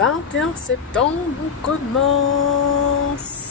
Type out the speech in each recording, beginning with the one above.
21 septembre, on commence.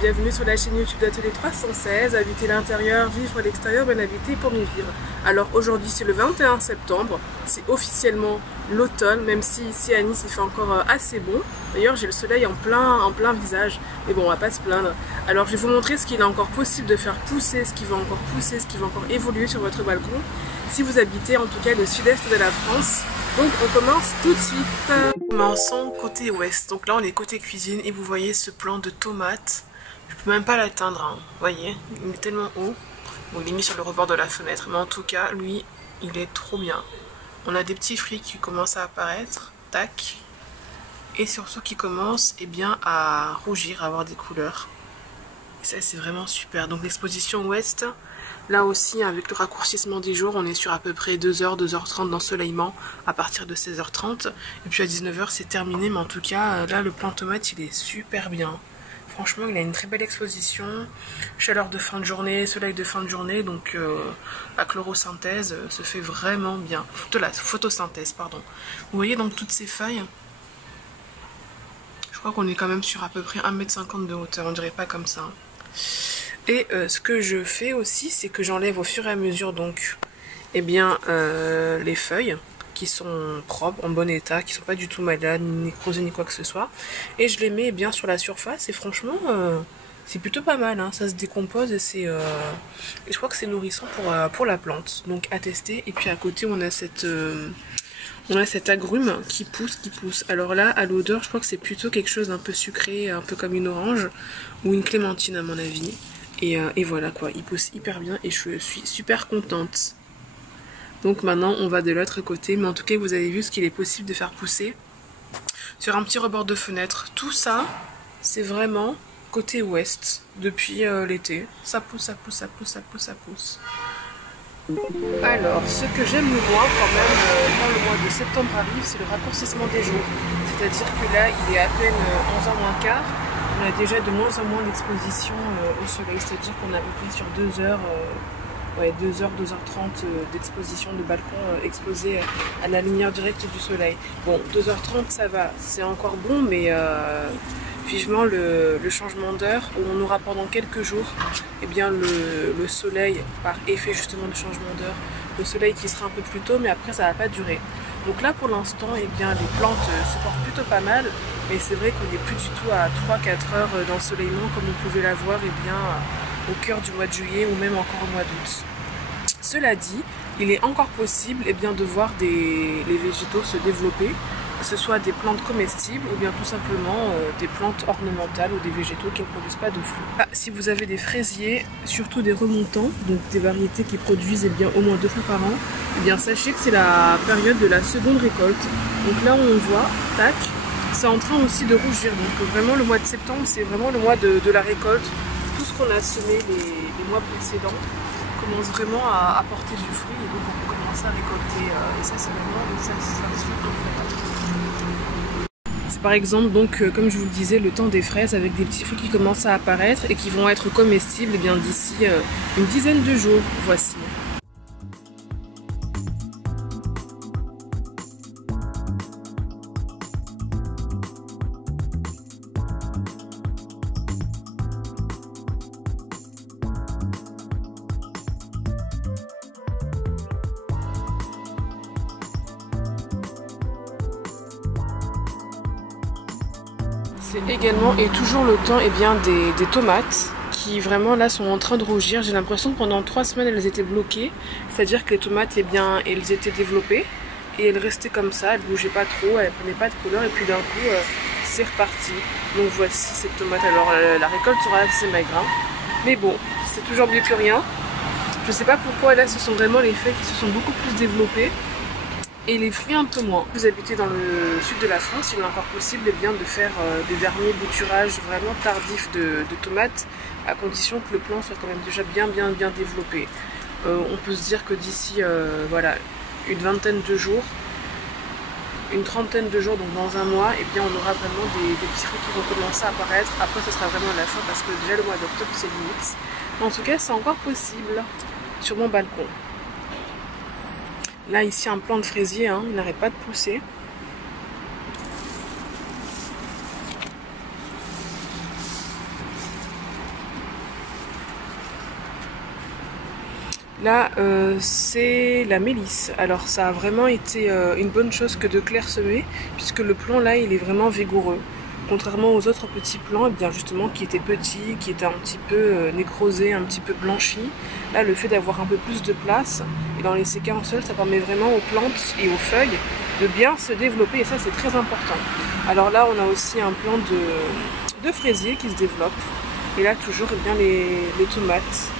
Bienvenue sur la chaîne YouTube d'Atelier 316, habiter l'intérieur, vivre l'extérieur, bien habiter pour mieux vivre. Alors aujourd'hui c'est le 21 septembre, c'est officiellement l'automne, même si ici à Nice il fait encore assez bon. D'ailleurs j'ai le soleil en plein visage, mais bon on va pas se plaindre. Alors je vais vous montrer ce qu'il est encore possible de faire pousser, ce qui va encore pousser, ce qui va encore évoluer sur votre balcon, si vous habitez en tout cas le sud-est de la France. Donc on commence tout de suite. Commençons côté ouest, donc là on est côté cuisine et vous voyez ce plant de tomates. Je peux même pas l'atteindre, hein. Vous voyez, il est tellement haut. Bon, il est mis sur le rebord de la fenêtre, mais en tout cas, lui, il est trop bien. On a des petits fruits qui commencent à apparaître, tac, et surtout qui commencent bien à rougir, à avoir des couleurs. Et ça, c'est vraiment super. Donc l'exposition ouest, là aussi, avec le raccourcissement des jours, on est sur à peu près 2h, 2h30 d'ensoleillement à partir de 16h30. Et puis à 19h, c'est terminé, mais en tout cas, là, le plant tomate, il est super bien. Franchement, il a une très belle exposition, chaleur de fin de journée, soleil de fin de journée, donc la chlorosynthèse se fait vraiment bien. La photosynthèse, pardon. Vous voyez donc toutes ces feuilles, je crois qu'on est quand même sur à peu près 1,50 m de hauteur, on dirait pas comme ça. Et ce que je fais aussi, c'est que j'enlève au fur et à mesure donc, les feuilles qui sont propres, en bon état, qui sont pas du tout malades, ni nécrosées, ni quoi que ce soit. Et je les mets bien sur la surface et franchement, c'est plutôt pas mal, hein. Ça se décompose et c'est, je crois que c'est nourrissant pour la plante. Donc à tester. Et puis à côté, on a cet agrume qui pousse. Alors là, à l'odeur, je crois que c'est plutôt quelque chose d'un peu sucré, un peu comme une orange ou une clémentine à mon avis. Et voilà quoi, il pousse hyper bien et je suis super contente. Donc maintenant on va de l'autre côté, mais en tout cas vous avez vu ce qu'il est possible de faire pousser sur un petit rebord de fenêtre. Tout ça c'est vraiment côté ouest depuis l'été. Ça pousse. Alors ce que j'aime le moins quand même quand le mois de septembre arrive, c'est le raccourcissement des jours. C'est-à-dire que là il est à peine 11h moins quart, on a déjà de moins en moins d'exposition au soleil. C'est-à-dire qu'on est à peu près sur 2h. 2h, 2h30 d'exposition de balcon exposé à la lumière directe du soleil. Bon, 2h30 ça va, c'est encore bon, mais vivement le changement d'heure où on aura pendant quelques jours le soleil, par effet justement du changement d'heure, le soleil qui sera un peu plus tôt, mais après ça va pas durer. Donc là pour l'instant, les plantes se portent plutôt pas mal, mais c'est vrai qu'on n'est plus du tout à 3-4 heures d'ensoleillement comme on pouvait l'avoir au cœur du mois de juillet ou même encore au mois d'août. Cela dit, il est encore possible de voir les végétaux se développer, que ce soit des plantes comestibles ou bien tout simplement des plantes ornementales ou des végétaux qui ne produisent pas de fruits. Si vous avez des fraisiers, surtout des remontants, donc des variétés qui produisent au moins 2 fois par an, sachez que c'est la période de la seconde récolte. Donc là on voit, tac, c'est en train aussi de rougir. Donc vraiment le mois de septembre c'est vraiment le mois de la récolte. Tout ce qu'on a semé les mois précédents commence vraiment à porter du fruit et donc on peut commencer à récolter et ça c'est vraiment une satisfaction incroyable. C'est par exemple donc comme je vous le disais le temps des fraises avec des petits fruits qui commencent à apparaître et qui vont être comestibles d'ici une dizaine de jours, voici. C'est également et toujours le temps des tomates qui vraiment là sont en train de rougir. J'ai l'impression que pendant 3 semaines elles étaient bloquées, c'est-à-dire que les tomates elles étaient développées et elles restaient comme ça, elles bougeaient pas trop, elles prenaient pas de couleur et puis d'un coup c'est reparti. Donc voici cette tomate. Alors la récolte sera assez maigre, hein. Mais bon, c'est toujours mieux que rien. Je sais pas pourquoi là ce sont vraiment les feuilles qui se sont beaucoup plus développées et les fruits un peu moins. Vous habitez dans le sud de la France, il est encore possible de faire des derniers bouturages vraiment tardifs de tomates, à condition que le plant soit quand même déjà bien développé. On peut se dire que d'ici voilà, une vingtaine de jours, une trentaine de jours, donc dans un mois, et bien on aura vraiment des petits fruits qui vont commencer à apparaître. Après ce sera vraiment la fin parce que déjà le mois d'octobre c'est limite. Mais en tout cas c'est encore possible sur mon balcon. Là ici un plant de fraisier, hein, il n'arrête pas de pousser. Là, c'est la mélisse. Alors ça a vraiment été une bonne chose que de clairsemer, puisque le plant là, il est vraiment vigoureux. Contrairement aux autres petits plants, et bien justement, qui étaient petits, qui étaient un petit peu nécrosés, un petit peu blanchis. Là, le fait d'avoir un peu plus de place et d'en laisser qu'un seul, ça permet vraiment aux plantes et aux feuilles de bien se développer, et ça, c'est très important. Alors là, on a aussi un plant de fraisier qui se développe. Et là, toujours, eh bien, les tomates.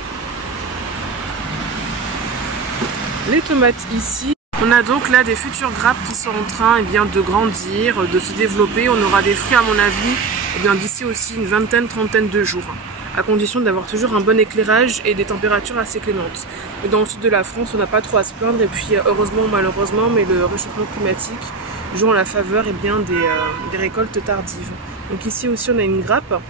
Les tomates ici, on a donc là des futures grappes qui sont en train de grandir, de se développer. On aura des fruits à mon avis d'ici aussi une vingtaine, trentaine de jours, à condition d'avoir toujours un bon éclairage et des températures assez clémentes. Mais dans le sud de la France, on n'a pas trop à se plaindre, et puis heureusement ou malheureusement, mais le réchauffement climatique joue en la faveur des récoltes tardives. Donc ici aussi on a une grappe.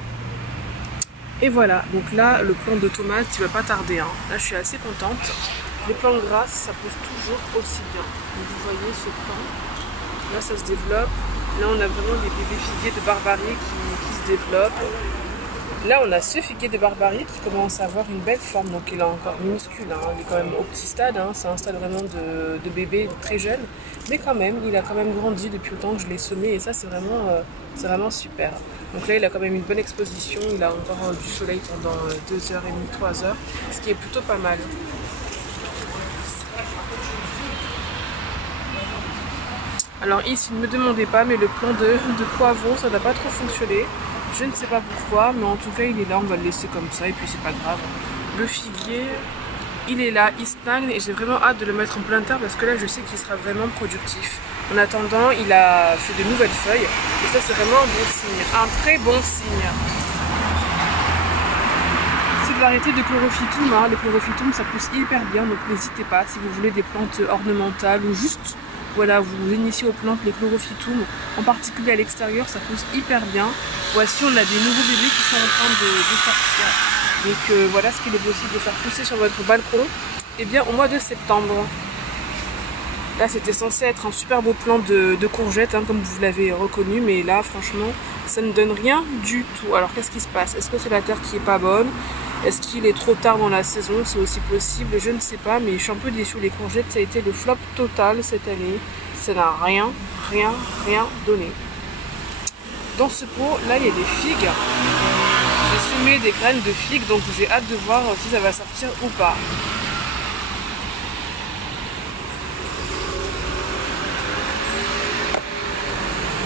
Et voilà, donc là le plant de tomates il va pas tarder, hein. Là je suis assez contente. Les plants de grâce, ça pousse toujours aussi bien. Donc vous voyez ce plant, là ça se développe. Là on a vraiment des bébés figuiers de barbarie qui se développent. Là on a ce figuier de barbarie qui commence à avoir une belle forme, donc il est encore minuscule, hein. Il est quand même au petit stade, hein. C'est un stade vraiment de bébé très jeune. Mais quand même, il a quand même grandi depuis le temps que je l'ai semé, et ça c'est vraiment super. Donc là il a quand même une bonne exposition, il a encore du soleil pendant 2h30, 3h, ce qui est plutôt pas mal. Alors ici, ne me demandez pas, mais le plan de poivron, ça n'a pas trop fonctionné. Je ne sais pas pourquoi, mais en tout cas, il est là, on va le laisser comme ça, et puis c'est pas grave. Le figuier, il est là, il stagne, et j'ai vraiment hâte de le mettre en plein terre, parce que là, je sais qu'il sera vraiment productif. En attendant, il a fait de nouvelles feuilles, et ça, c'est vraiment un bon signe, un très bon signe. C'est de variété de chlorophytum, hein. Le chlorophytum, ça pousse hyper bien, donc n'hésitez pas, si vous voulez des plantes ornementales, ou juste... Voilà, vous vous initiez aux plantes, les chlorophytum, en particulier à l'extérieur, ça pousse hyper bien. Voici, on a des nouveaux bébés qui sont en train de sortir. Donc voilà ce qu'il est possible de faire pousser sur votre balcon, et bien au mois de septembre. Là, c'était censé être un super beau plant de courgettes, hein, comme vous l'avez reconnu, mais là, franchement, ça ne donne rien du tout. Alors, qu'est-ce qui se passe? Est-ce que c'est la terre qui est pas bonne? Est-ce qu'il est trop tard dans la saison? C'est aussi possible, je ne sais pas, mais je suis un peu déçue. Les courgettes, ça a été le flop total cette année. Ça n'a rien donné. Dans ce pot, là, il y a des figues. J'ai semé des graines de figues, donc j'ai hâte de voir si ça va sortir ou pas.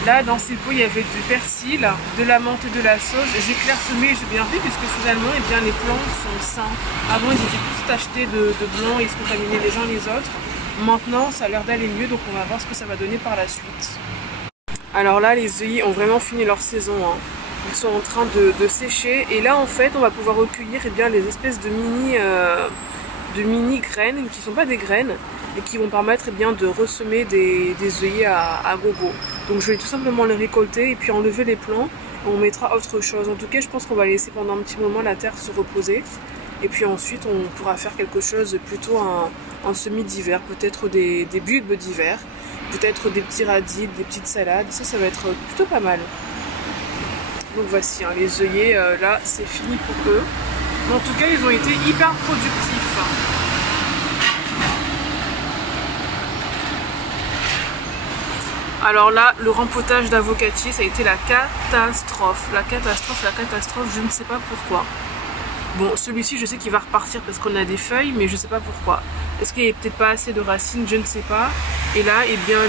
Là, dans ces pots, il y avait du persil, de la menthe et de la sauge. J'ai clairsemé, j'ai bien fait, puisque finalement, eh bien, les plants sont sains. Avant, ils étaient tous tachetés de blanc et ils se contaminaient les uns les autres. Maintenant, ça a l'air d'aller mieux, donc on va voir ce que ça va donner par la suite. Alors là, les œillets ont vraiment fini leur saison, hein. Ils sont en train de sécher. Et là, en fait, on va pouvoir recueillir les espèces de mini graines, qui ne sont pas des graines, et qui vont permettre de ressemer des œillets à gogo. Donc je vais tout simplement les récolter et puis enlever les plants. On mettra autre chose. En tout cas, je pense qu'on va laisser pendant un petit moment la terre se reposer. Et puis ensuite, on pourra faire quelque chose plutôt en semis d'hiver. Peut-être des bulbes d'hiver. Peut-être des petits radis, des petites salades. Ça va être plutôt pas mal. Donc voici, hein, les œillets, là, c'est fini pour eux. Mais en tout cas, ils ont été hyper productifs. Alors là, le rempotage d'avocatier, ça a été la catastrophe. La catastrophe, je ne sais pas pourquoi. Bon, celui-ci, je sais qu'il va repartir parce qu'on a des feuilles, mais je ne sais pas pourquoi. Est-ce qu'il n'y a peut-être pas assez de racines? Je ne sais pas. Et là, eh bien,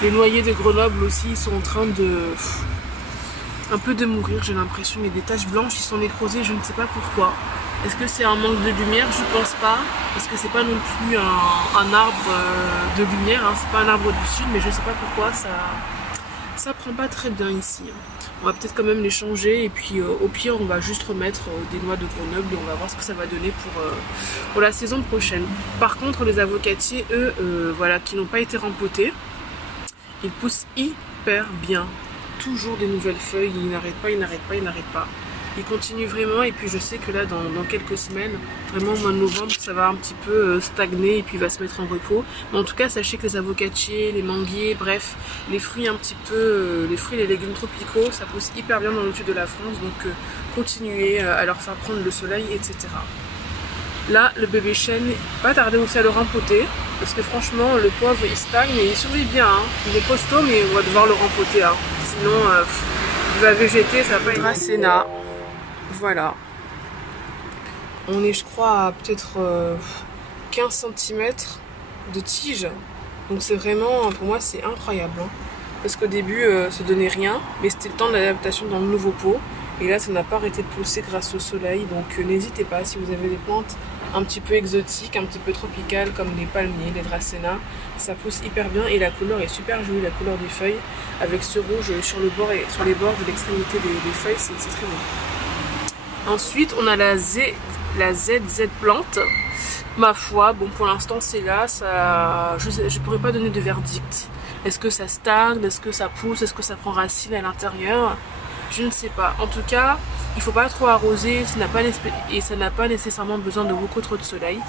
les noyers de Grenoble aussi, ils sont en train un peu de mourir, j'ai l'impression. Il y a des taches blanches qui sont nécrosées, je ne sais pas pourquoi. Est-ce que c'est un manque de lumière? Je pense pas. Parce que c'est pas non plus un arbre de lumière, hein. C'est pas un arbre du sud, mais je sais pas pourquoi ça prend pas très bien ici. On va peut-être quand même les changer et puis au pire on va juste remettre des noix de Grenoble et on va voir ce que ça va donner pour la saison prochaine. Par contre les avocatiers, eux, voilà, qui n'ont pas été rempotés, ils poussent hyper bien. Toujours des nouvelles feuilles, ils n'arrêtent pas, ils n'arrêtent pas, ils n'arrêtent pas. Ils continuent vraiment et puis je sais que là dans quelques semaines, vraiment au mois de novembre, ça va un petit peu stagner et puis il va se mettre en repos. Mais en tout cas, sachez que les avocatiers, les manguiers, bref, les fruits un petit peu, les fruits et les légumes tropicaux, ça pousse hyper bien dans le sud de la France. Donc continuez à leur faire prendre le soleil, etc. Là, le bébé chêne, pas tarder aussi à le rempoter. Parce que franchement, le pauvre, il stagne et il survit bien. Hein. Il est costaud, mais on va devoir le rempoter. Hein. Sinon, il va végéter, ça va pas être Dracena. Voilà. On est, je crois, à peut-être 15 cm de tige. Donc c'est vraiment, pour moi, c'est incroyable. Hein. Parce qu'au début, ça donnait rien. Mais c'était le temps de l'adaptation dans le nouveau pot. Et là, ça n'a pas arrêté de pousser grâce au soleil. Donc n'hésitez pas, si vous avez des plantes un petit peu exotiques, un petit peu tropicales, comme les palmiers, les Dracena, ça pousse hyper bien. Et la couleur est super jolie, la couleur des feuilles. Avec ce rouge sur le bord et sur les bords de l'extrémité des feuilles, c'est très beau. Ensuite, on a la ZZ plante. Ma foi, bon, pour l'instant, c'est là. Ça, je pourrais pas donner de verdict. Est-ce que ça stagne? Est-ce que ça pousse? Est-ce que ça prend racine à l'intérieur? Je ne sais pas. En tout cas, il faut pas trop arroser. Ça n'a pas nécessairement besoin de beaucoup trop de soleil.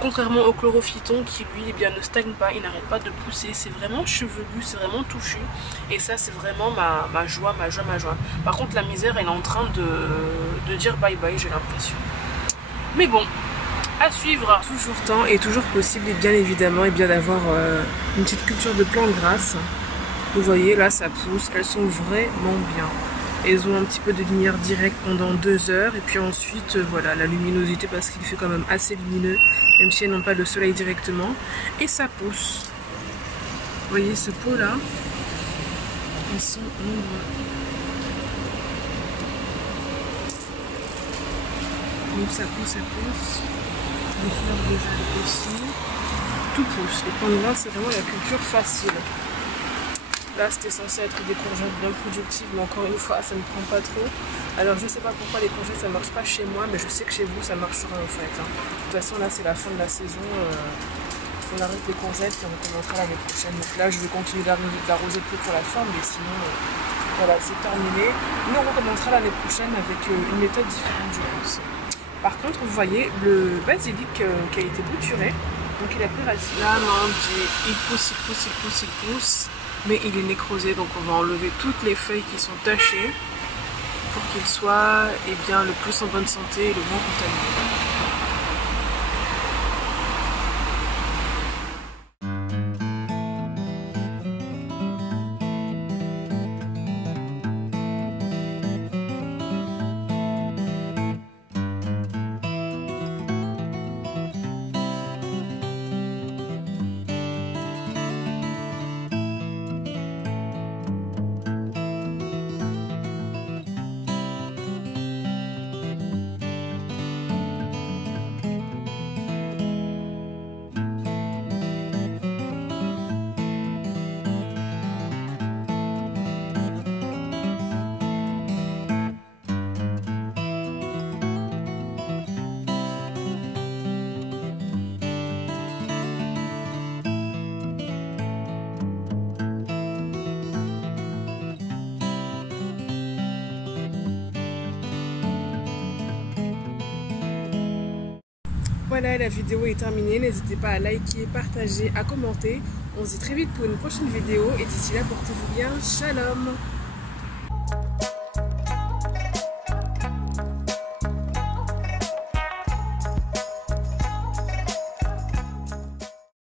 Contrairement au chlorophyton qui lui, eh bien, ne stagne pas, il n'arrête pas de pousser. C'est vraiment chevelu, c'est vraiment touffu. Et ça, c'est vraiment ma joie. Par contre, la misère, elle est en train de dire bye bye, j'ai l'impression. Mais bon, à suivre. Toujours temps et toujours possible, et bien évidemment, et bien d'avoir une petite culture de plantes grasses. Vous voyez, là, ça pousse. Elles sont vraiment bien. Elles ont un petit peu de lumière directe pendant 2 heures. Et puis ensuite, voilà, la luminosité parce qu'il fait quand même assez lumineux. Même si elles n'ont pas le soleil directement. Et ça pousse. Vous voyez ce pot là, ils sont nombreux. Donc ça pousse. Les fleurs déjà aussi. Tout pousse. Les plantes grasses, c'est vraiment la culture facile. Là c'était censé être des courgettes bien productives, mais encore une fois ça ne prend pas trop. Alors je sais pas pourquoi les courgettes ça marche pas chez moi, mais je sais que chez vous ça marchera en fait. Hein. De toute façon là c'est la fin de la saison, on arrête les courgettes et on recommencera l'année prochaine. Donc là je vais continuer d'arroser le pot pour la forme, mais sinon voilà, c'est terminé. Nous on recommencera l'année prochaine avec une méthode différente je pense. Par contre vous voyez le basilic qui a été bouturé, donc il a pris racine. Là non, il pousse. Mais il est nécrosé, donc on va enlever toutes les feuilles qui sont tachées pour qu'il soit bien, le plus en bonne santé et le moins contaminé. Voilà, la vidéo est terminée. N'hésitez pas à liker, partager, à commenter. On se dit très vite pour une prochaine vidéo. Et d'ici là, portez-vous bien. Shalom!